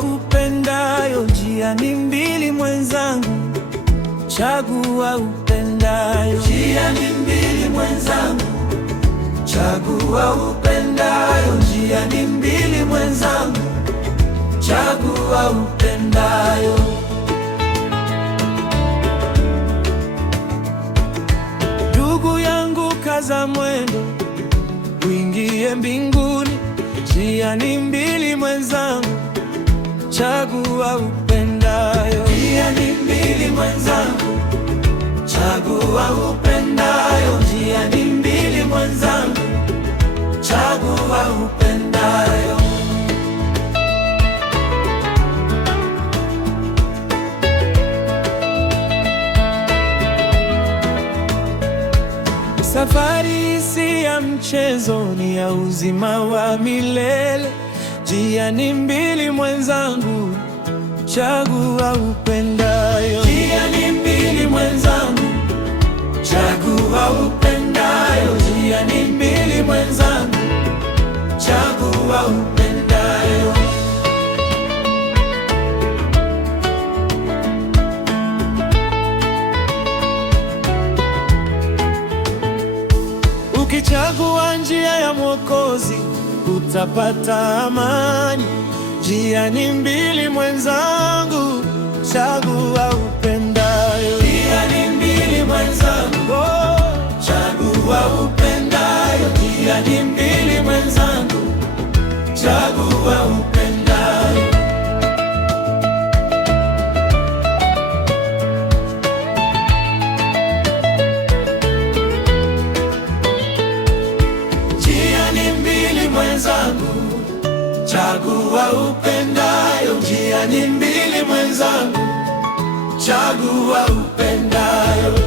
Chagua upendayo, njia ni mbili mwenzangu. Chagua upendayo, njia ni mbili mwenzangu. Chagua upendayo, njia ni mbili mwenzangu. Chagua upendayo. Ndugu yangu, kaza mwendo uingie mbinguni. Njia ni mbili mwenzangu. Chagua upendayo, njia ni mbili mwenzangu. Chagua upendayo, njia ni mbili mwenzangu. Chagua upendayo. Safari si ya mchezo, ni ya uzima wa milele. Njia ni mbili mwenzangu. Chagua upendayo, njia ni mbili mwenzangu. Chagua upendayo, njia ni mbili mwenzangu. Chagua upendayo. Ukichagua njia ya Mwokozi utapata amani. Njia ni mbili mwenzangu. Chagua upendayo, njia ni mbili mwenzangu. Chagua upendayo, njia ni mbili mwenzangu. Chagua upendayo. Njia ni mbili mwenzangu. Chagua upendayo, njia ni mbili mwenzangu. Chagua upendayo.